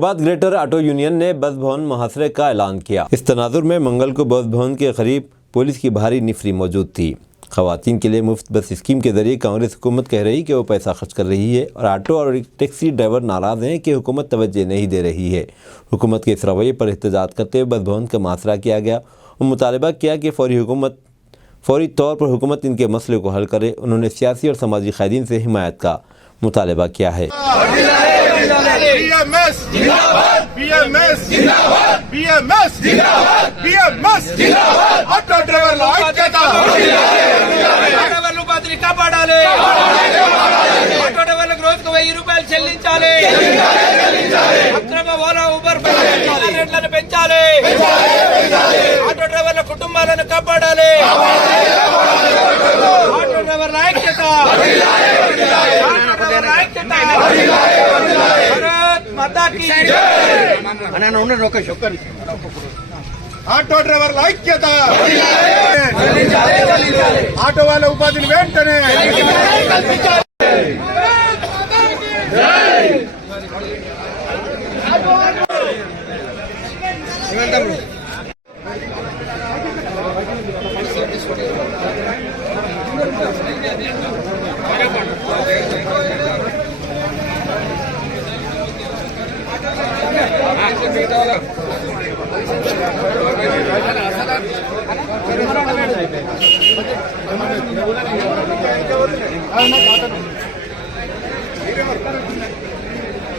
बाद greater auto union ने बस भवन मुहासरे का ऐलान किया। इस तनाजुर में मंगल को बस भवन के करीब पुलिस की भारी निफरी मौजूद थी। खवातीन के लिए मुफ्त बस स्कीम के जरिए कांग्रेस हुकूमत कह रही कि वो पैसा खर्च कर रही है और ऑटो और टैक्सी ड्राइवर नाराज हैं कि हुकूमत तवज्जो नहीं दे रही है। हुकूमत के इस रवैये पर एहतजाज करते हुए बस भवन का मुहासरा किया गया और मुतालबा किया कि फौरी तौर पर हुकूमत इनके मसले को हल करे। उन्होंने सियासी और समाजी कैदीन से हिमायत का मुतालबा किया है। రోజుకు 1000 రూపాయలు చెల్లించాలి, అక్రమ ఓలా ఊబర్ రేట్లను పెంచాలి, ఆటో డ్రైవర్ల కుటుంబాలను కాపాడాలి, ఆటో డ్రైవర్ల ఐక్యత, భారత్ మాతా కీ జై। ఆటో డ్రైవర్ల ఐక్యత, ఆటో వాళ్ళ ఉపాధిని వెంటనే మిగతా